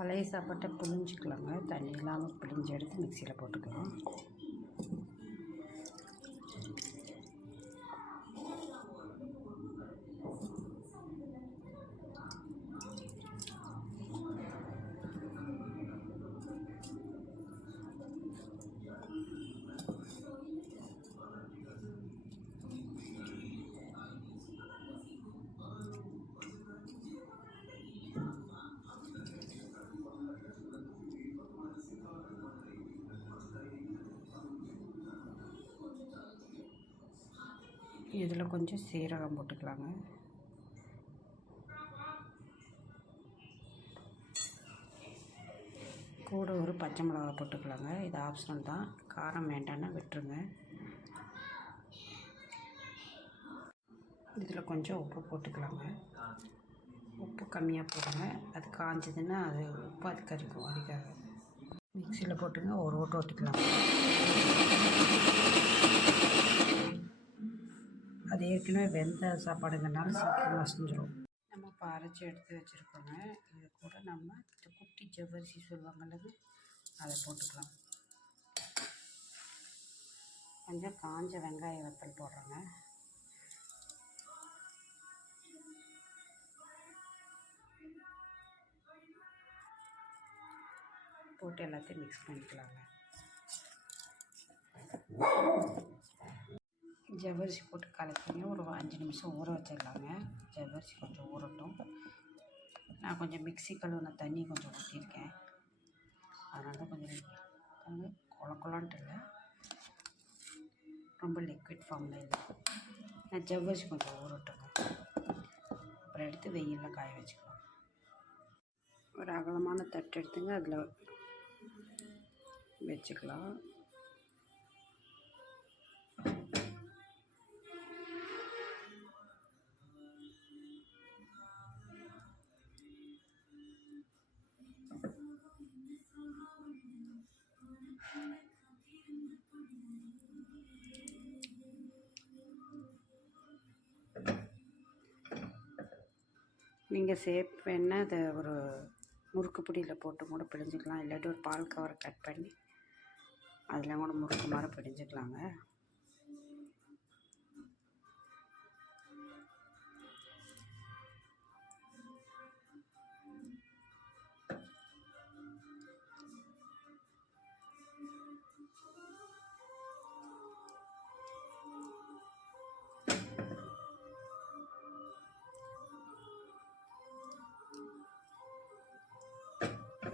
பழைய சாப்பாட்டை புழிஞ்சிக்கலாங்க. தண்ணி இல்லாமல் புழிஞ்சு எடுத்து மிக்சியில் போட்டுக்கலாம். இதில் கொஞ்சம் சீரகம் போட்டுக்கலாங்க. கூட ஒரு பச்சை மிளகா போட்டுக்கலாங்க. இது ஆப்ஷனல் தான், காரம் வேண்டான்னா விட்டுருங்க. இதில் கொஞ்சம் உப்பு போட்டுக்கலாங்க. உப்பு கம்மியாக போடுங்க, அது காஞ்சதுன்னா அது உப்பு அது கறிக்கும். அதுக்காக மிக்சியில் போட்டுங்க, ஒரு ஓட்டு ஓட்டிக்கலாம். அது ஏற்கனவே வெந்த சாப்பாடுங்கிறனால சீக்கிரம் மசிஞ்சிடும். நம்ம இப்போ அரைச்சி எடுத்து வச்சுருக்கோங்க. இது கூட நம்ம இந்த குட்டி ஜவ்வரிசி சொல்லுவாங்கல்லது, அதை போட்டுக்கலாம். கொஞ்சம் காஞ்ச வெங்காய வத்தல் போடுறோங்க. போட்டு எல்லாத்தையும் மிக்ஸ் பண்ணிக்கலாங்க. ஜவ்வரிசி போட்டு கலக்கிங்க. ஒரு 5 நிமிஷம் ஊற வச்சிடலாங்க. ஜவ்வரிசி கொஞ்சம் ஊறட்டும். நான் கொஞ்சம் மிக்ஸி கழுவின தண்ணி கொஞ்சம் ஊற்றிருக்கேன், அதனால தான் கொஞ்சம் குழக்குலான்ட்டு இல்லை, ரொம்ப லிக்விட் ஃபார்மில் இல்லை. நான் ஜவ்வரிசி கொஞ்சம் ஊறட்டுங்க. அப்புறம் எடுத்து வெயிலில் காய வச்சுக்கலாம். ஒரு அகலமான தட்டு எடுத்துங்க, அதில் வச்சுக்கலாம். நீங்கள் சேப் வேணால் அதை ஒரு முறுக்கு பிடியில் போட்டு கூட பிழிஞ்சிக்கலாம். இல்லாட்டி ஒரு பால் கவரை கட் பண்ணி அதில் கூட முறுக்கு மாதிரி பிழிஞ்சிக்கலாங்க.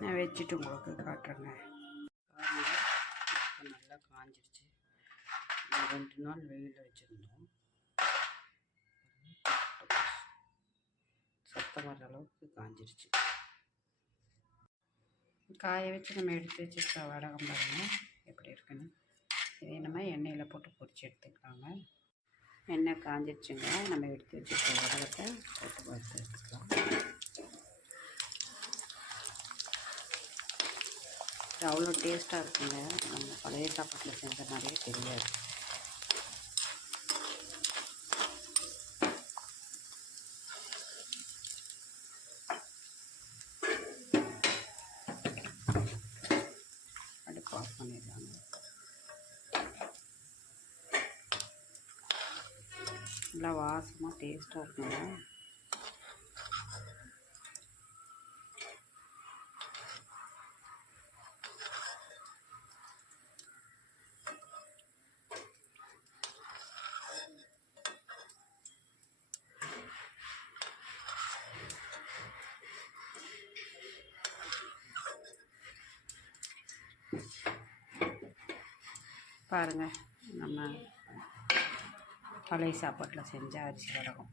நான் வச்சுட்டு உங்களுக்கு காட்டுறேங்க. நல்லா காஞ்சிருச்சு. 2 நாள் வெயிலில் வச்சுருந்தோம். சத்தம் வர அளவுக்கு காஞ்சிருச்சு. காய வச்சு நம்ம எடுத்து வச்சுருக்க வடகம் பாருங்கள் எப்படி இருக்குன்னு. இதே நம்ம எண்ணெயில் போட்டு பொரிச்சு எடுத்துக்கலாங்க. எண்ணெய் காஞ்சிருச்சுங்க. நம்ம எடுத்து வச்சுருக்க வடகத்தை போட்டு வறுத்து எடுத்துக்கலாம். இது அவ்வளோ டேஸ்ட்டாக இருக்குங்க. நம்ம பழைய சாப்பாட்டில் செஞ்ச மாதிரியே தெரியாது. அடுப்பு ஆஃப் பண்ணிடலாங்க. நல்லா வாசமாக டேஸ்ட்டாக இருக்குங்க. பாருங்கள், நம்ம பழைய சாப்பாட்டில் செஞ்ச அரிசி வடகம்.